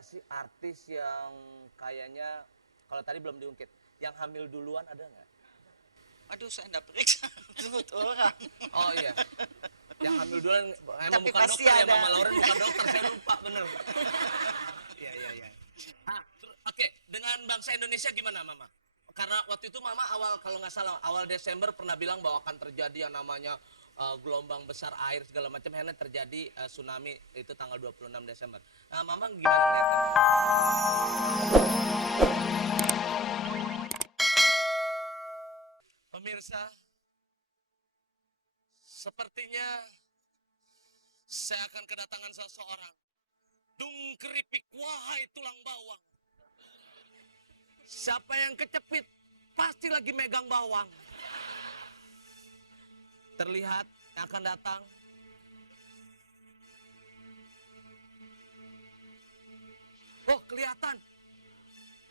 nggak sih artis yang kayaknya kalau tadi belum diungkit, yang hamil duluan ada nggak? Aduh, saya enggak periksa menurut orang. Oh iya, yang hamil duluan emang Tapi bukan pasti dokter ya, ada. Mama Lauren bukan dokter, saya lupa bener. Iya iya iya. Oke, dengan bangsa Indonesia gimana Mama? Karena waktu itu Mama awal kalau nggak salah awal Desember pernah bilang bahwa akan terjadi yang namanya gelombang besar air segala macam, akhirnya terjadi tsunami itu tanggal 26 Desember. Nah, Mama gimana ngeliatnya? Pemirsa, sepertinya saya akan kedatangan seseorang. Dung keripik, wahai tulang bawang. Siapa yang kecepit, pasti lagi megang bawang. Terlihat yang akan datang. Oh, kelihatan.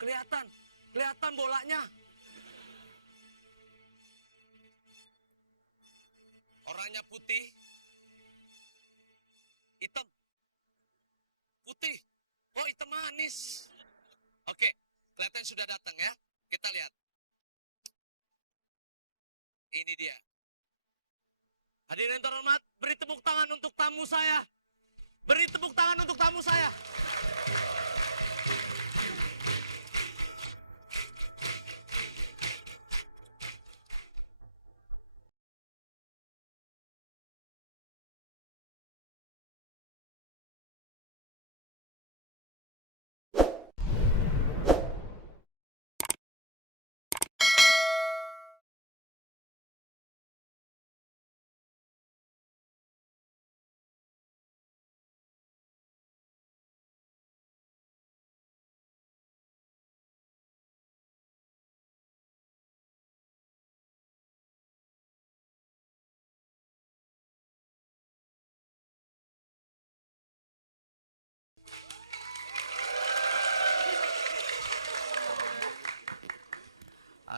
Kelihatan. Kelihatan bolanya. Orangnya putih. Hitam. Putih. Oh, hitam manis. Oke, kelihatan sudah datang ya. Kita lihat. Ini dia. Hadirin terhormat, beri tepuk tangan untuk tamu saya. Beri tepuk tangan untuk tamu saya.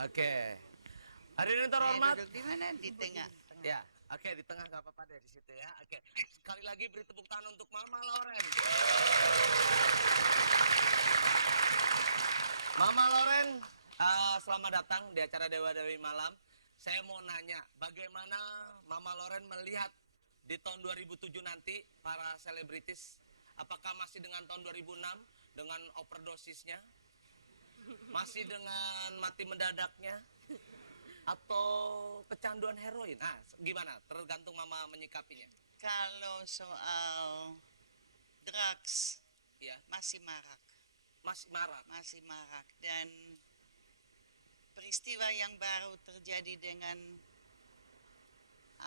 Oke. Hadirin terhormat. Duduk di mana? Di tengah. Ya, oke, di tengah nggak apa-apa deh di situ ya. Oke, sekali lagi beri tepuk tangan untuk Mama Lauren. Mama Lauren, selamat datang di acara Dewa Dewi Malam. Saya mau nanya, bagaimana Mama Lauren melihat di tahun 2007 nanti para selebritis? Apakah masih dengan tahun 2006 dengan overdosisnya? Masih dengan mati mendadaknya? Atau kecanduan heroin? Ah, gimana? Tergantung Mama menyikapinya. Kalau soal drugs Ya, masih marak, masih marah. masih marak, dan peristiwa yang baru terjadi dengan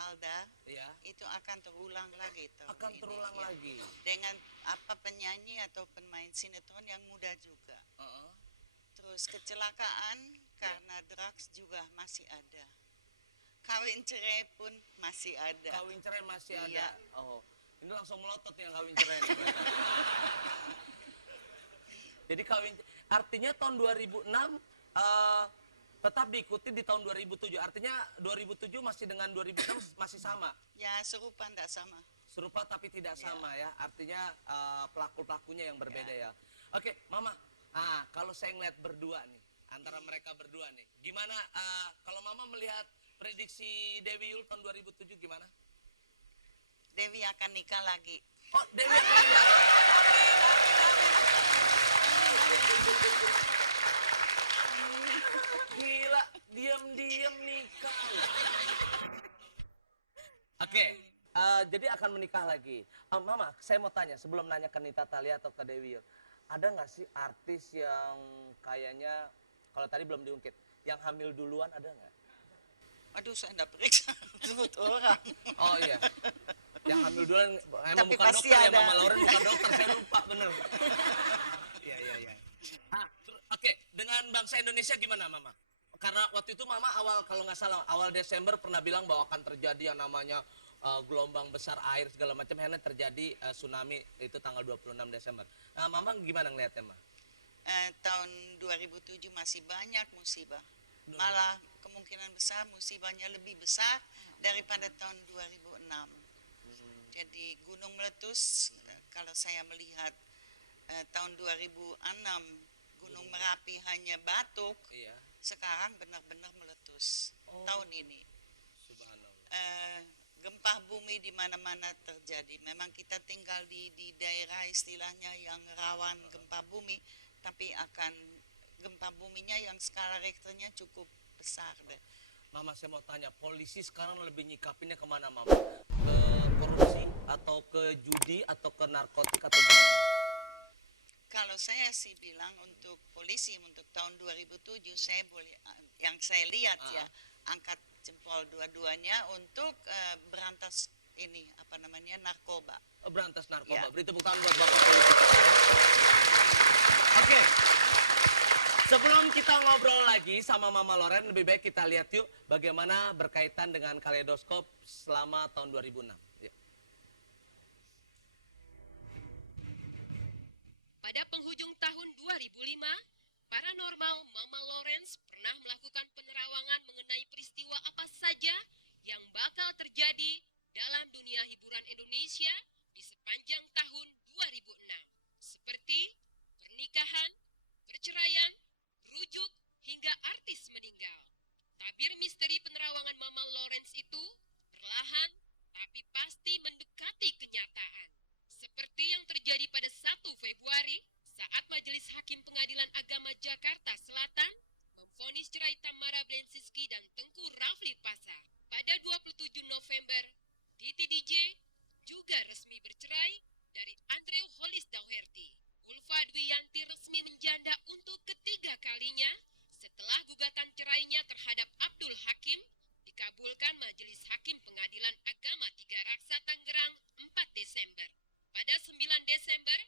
Alda Ya, itu akan terulang lagi tahun akan ini, terulang ya. lagi. Dengan apa penyanyi atau pemain sinetron yang muda juga. Heeh. Terus kecelakaan karena drugs juga masih ada. Kawin cerai pun masih ada. Kawin cerai masih ada. Iya. Oh, ini langsung melotot yang kawin cerai. Jadi artinya tahun 2006 tetap diikuti di tahun 2007. Artinya 2007 masih dengan 2006 masih sama. Ya serupa enggak sama. Serupa tapi tidak sama ya. Artinya pelaku-pelakunya yang berbeda ya. Oke, Mama. Kalau saya ngeliat berdua nih, antara mereka berdua nih, gimana kalau Mama melihat prediksi Dewi Yul tahun 2007 gimana? Dewi akan nikah lagi. Oh, Dewi akan nikah. Gila, diam-diam nikah. Oke, jadi akan menikah lagi. Mama, saya mau tanya sebelum nanya ke Nita Thalia atau ke Dewi Yul, ada nggak sih artis yang kayaknya kalau tadi belum diungkit, yang hamil duluan ada nggak? Aduh, saya enggak periksa menurut orang. Oh iya, yang hamil duluan emang Tapi bukan pasti dokter ya, ada. Mama Lauren bukan dokter, saya lupa bener. Iya iya iya. Oke, dengan bangsa Indonesia gimana Mama? Karena waktu itu Mama awal kalau nggak salah awal Desember pernah bilang bahwa akan terjadi yang namanya gelombang besar air segala macam, akhirnya terjadi tsunami itu tanggal 26 Desember. Nah, Mama gimana ngeliatnya, Ma? Tahun 2007 masih banyak musibah. Malah kemungkinan besar musibahnya lebih besar daripada tahun 2006. Jadi gunung meletus, kalau saya melihat tahun 2006 Gunung Merapi hanya batuk, Iya. sekarang benar-benar meletus tahun ini. Subhanallah. Gempa bumi di mana-mana terjadi. Memang kita tinggal di daerah istilahnya yang rawan gempa bumi, tapi akan gempa buminya yang skala Richternya cukup besar deh. Mama, saya mau tanya, polisi sekarang lebih nyikapinnya kemana, Mama? Ke korupsi atau ke judi atau ke narkotik atau gimana? Kalau saya sih bilang untuk polisi untuk tahun 2007 saya boleh yang saya lihat ya angkat jempol dua-duanya untuk berantas ini apa namanya narkoba. Berantas narkoba. Ya. Beri tepuk tangan buat Bapak polisi. Oke. Sebelum kita ngobrol lagi sama Mama Loren, lebih baik kita lihat yuk bagaimana berkaitan dengan kaleidoskop selama tahun 2006. Yuk. Pada penghujung tahun 2005, paranormal Mama Lawrence pernah melakukan penerawangan mengenai peristiwa apa saja yang bakal terjadi dalam dunia hiburan Indonesia di sepanjang tahun 2006. Seperti pernikahan, perceraian, rujuk, hingga artis meninggal. Tabir misteri penerawangan Mama Lawrence itu perlahan tapi pasti mendekati kenyataan. Seperti yang terjadi pada 1 Februari saat Majelis Hakim Pengadilan Agama Jakarta Selatan memvonis cerai Tamara Blensinski dan Tengku Rafli Pasar. Pada 27 November, Titi DJ juga resmi bercerai dari Andrew Holis Dauherty. Ulfa Dwiyanti resmi menjanda untuk ketiga kalinya setelah gugatan cerainya terhadap Abdul Hakim dikabulkan Majelis Hakim Pengadilan Agama 3 Raksa Tangerang 4 Desember. Pada 9 Desember,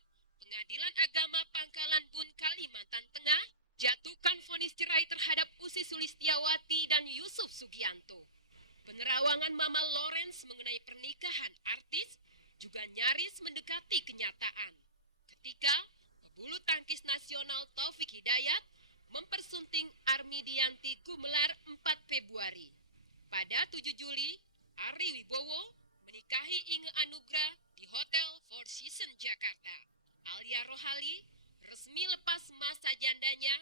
Pengadilan Agama Pangkalan Bun Kalimantan Tengah jatuhkan vonis cerai terhadap Usi Sulistiawati dan Yusuf Sugianto. Penerawangan Mama Lawrence mengenai pernikahan artis juga nyaris mendekati kenyataan. Ketika pebulu tangkis nasional Taufik Hidayat mempersunting Armidianti Gumelar 4 Februari. Pada 7 Juli, Ari Wibowo menikahi Inge Anugrah di Hotel Four Seasons Jakarta. Alia Rohali resmi lepas masa jandanya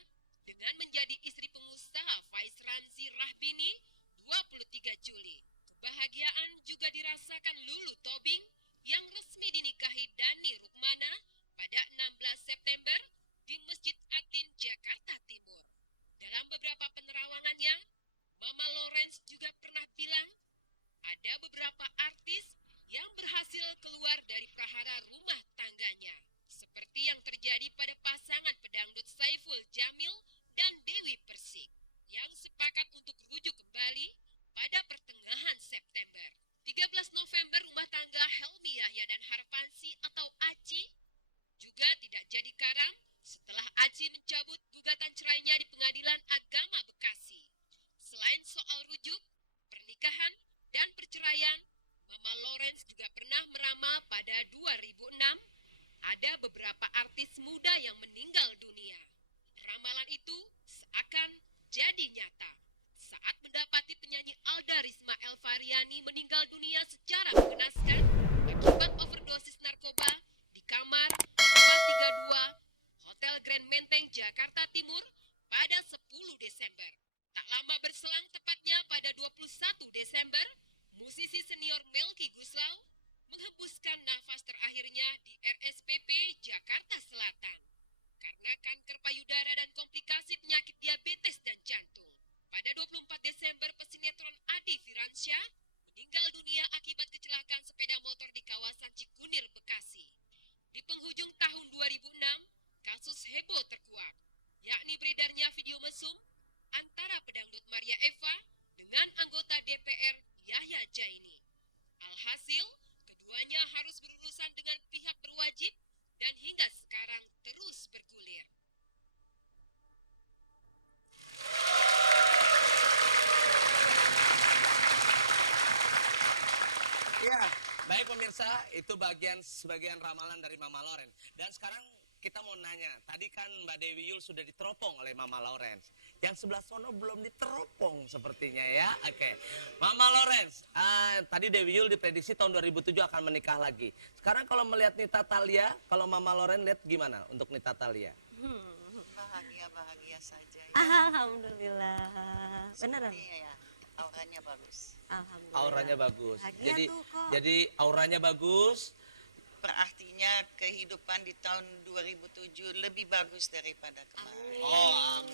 dengan menjadi istri pengusaha Faiz Ramzi Rahbini 23 Juli. Kebahagiaan juga dirasakan Lulu Tobing yang resmi dinikahi Dani Rukmana pada 16 September di Masjid Atin, Jakarta Timur. Dalam beberapa penerawangannya, Mama Lawrence juga pernah bilang ada beberapa artis yang berhasil keluar dari prahara rumah tangganya. Seperti yang terjadi pada pasangan pedangdut Saiful Jamil dan Dewi Persik yang sepakat untuk rujuk kembali pada pertengahan September. 13 November rumah tangga Helmi Yahya dan Harfansi atau Aci juga tidak jadi karam setelah Aci mencabut gugatan cerainya di Pengadilan Agama Bekasi. Selain soal rujuk, pernikahan, dan perceraian, Mama Lawrence juga pernah meramal pada 2006 ada beberapa artis muda yang meninggal dunia. Ramalan itu seakan jadi nyata saat mendapati penyanyi Alda Risma Elvariani meninggal dunia secara mengenaskan akibat overdosis narkoba di kamar 232 Hotel Grand Menteng, Jakarta Timur pada 10 Desember. Tak lama berselang tepatnya pada 21 Desember, musisi senior Melky Guslau menghembuskan nafas terakhirnya di RSPP Jakarta Selatan karena kanker payudara dan komplikasi penyakit diabetes dan jantung. Pada 24 Desember, pesinetron Adi Firansyah meninggal dunia akibat kecelakaan sepeda motor di kawasan Cikunir, Bekasi. Di penghujung tahun 2006, kasus heboh terkuak, yakni beredarnya video mesum antara pedangdut Maria Eva dengan anggota DPR Yahya Jaini. Alhasil, keduanya harus berurusan dengan pihak berwajib dan hingga sekarang terus bergulir. Ya, baik pemirsa, itu sebagian ramalan dari Mama Loren. Dan sekarang kita mau nanya, tadi kan Mbak Dewi Yul sudah diteropong oleh Mama Lawrence. Yang sebelah sono belum diteropong sepertinya ya. Oke. Mama Lawrence, tadi Dewi Yul diprediksi tahun 2007 akan menikah lagi. Sekarang kalau melihat Nita Thalia, kalau Mama Lawrence lihat gimana untuk Nita Thalia? Bahagia saja ya. Alhamdulillah. Beneran? Iya ya, auranya bagus. Alhamdulillah. Auranya bagus. Bahagia tuh kok. Jadi auranya bagus. Berartinya kehidupan di tahun 2007 lebih bagus daripada kemarin. Oh, amin.